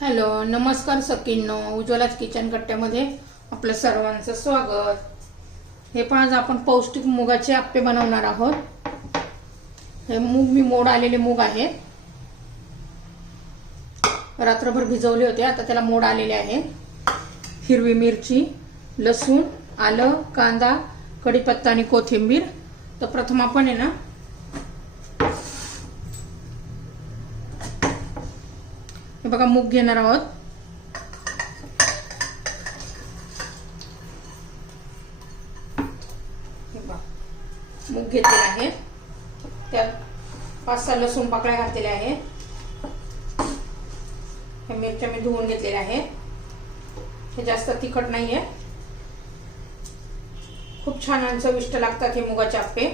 Hello नमस्कार सकींनो उज्ज्वलाच kitchen कट्ट्यामध्ये आपलं सर्वांचं स्वागत. हे पण आज आपण पौष्टिक मुगाचे आप्पे बनवणार आहोत. हे मूग मी मोड आलेले मूग आहे. रात्रभर भिजवले होते आता त्याला मोड आलेले आहे. हिरवी मिरची लसूण आलं कांदा कढीपत्ता आणि कोथिंबीर. तर प्रथम आपण आहे ना हे बघा मूग घेणार आहोत. हे बघा मूग घेतले आहे. त्यात पाच सहा लसूण पाकळ्या घातलेल्या आहेत. हे मिरच्या मी धुवून घेतलेल्या आहेत. हे जास्त तिखट नाहीये. खूप छान आणि चविष्ट लागतात हे मुगाचे आप्पे.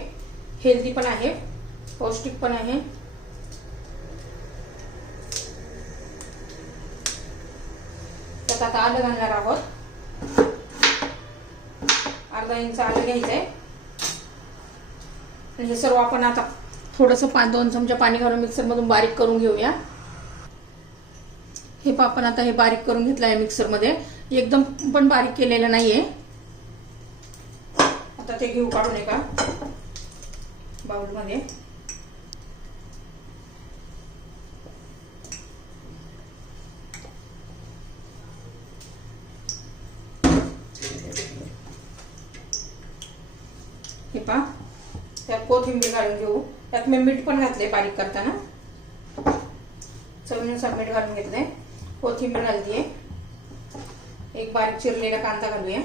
हेल्दी पण आहे पौष्टिक पण आहे. त्यात आता आलं घालणार आहोत. अर्धा इंच आलं घ्यायचंय. आहे हे सर्व आपण आता थोडंसं पाच दोन चमचा पाणी घालून मिक्सरमधून बारीक करून घेऊया. हे पण आपण आता हे बारीक करून घेतलं आहे मिक्सरमध्ये. एकदम पण बारीक केलेलं नाहीये. आता ते घेऊ काढून एका बाउलमध्ये. पा त्यात कोथिंबीर घालून घेऊ. त्यात मी मीठ पण घातले बारीक करताना. चवीनुसार मीठ घालून घेतलंय. कोथिंबीर घालतीये. एक बारीक चिरलेला कांदा घालूया.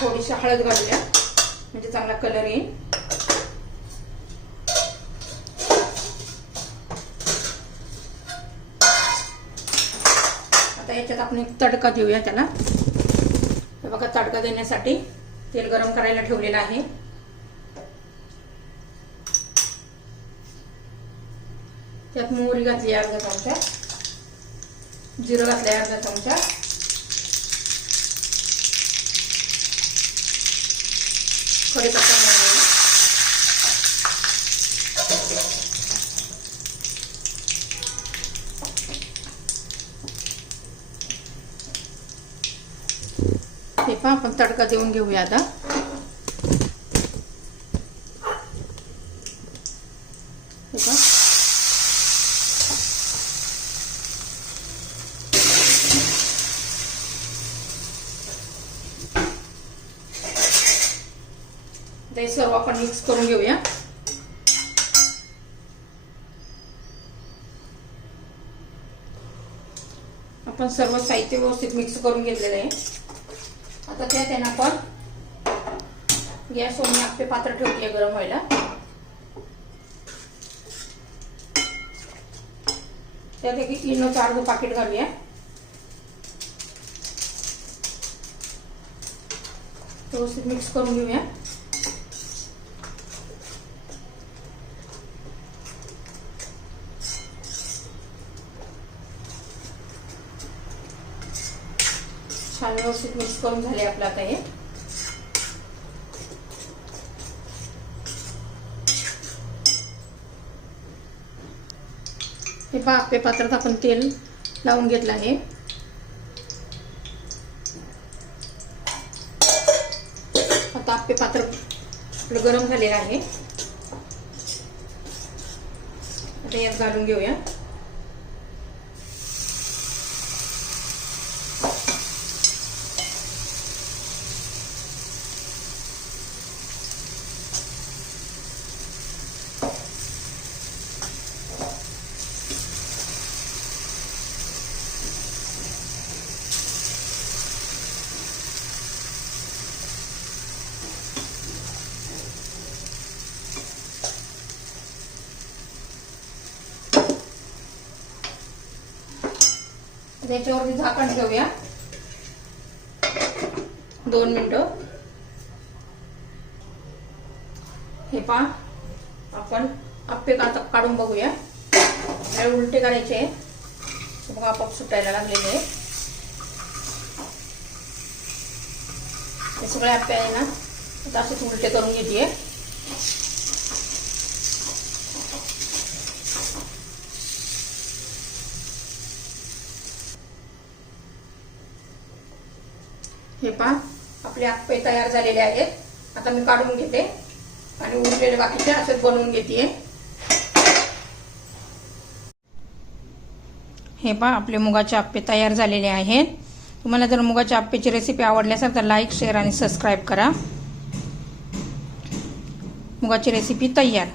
थोडीशी हळद घालूया. म्हणजे चांगला कलर येईल. आता याच्यात आपण एक तडका देऊया त्याला. बघा तडका देण्यासाठी तेल गरम करायला ठेवलेलं आहे. त्यात मोहरी घातली अर्धा चमचा. जिरं घातलंय अर्धा चमचा. कढीपत्ता घालूया. आपण तडका देऊन घेऊया आता. ते सर्व आपण मिक्स करून घेऊया. आपण सर्व साहित्य व्यवस्थित मिक्स करून घेतलेलं आहे. आता त्यात आहे ना आपण गॅस होऊन आपले पात्र ठेवते गरम व्हायला. त्यात एक चार दो पाकिट घालूया. व्यवस्थित मिक्स करून घेऊया. छान व्यवस्थित मिक्स करून झाले आपलं आता हे. हे पहा आपल्या पात्रात आपण तेल लावून घेतलं आहे. आता आपले पात्र आपलं गरम झालेलं आहे. आता यात घालून घेऊया. त्याच्यावरती झाकण ठेवूया. दोन मिनिटं. हे पा आपण आप्पे काढता काढून बघूया. उलटे करायचे मग आपोआप सुटायला लागलेले आहे. हे सगळे आप्पे आहे ना आता असेच उलटे करून घेते हे पहा आपले आप्पे तयार झालेले आहेत. आता मी काढून घेते. आणि उरलेले बाकीचे असेच बनवून घेते हे पहा आपले मुगाचे आप्पे तयार झालेले आहेत. तुम्हाला जर मुगाच्या आप्पेची रेसिपी आवडली असेल तर लाईक शेअर आणि सबस्क्राईब करा. मुगाची रेसिपी तयार.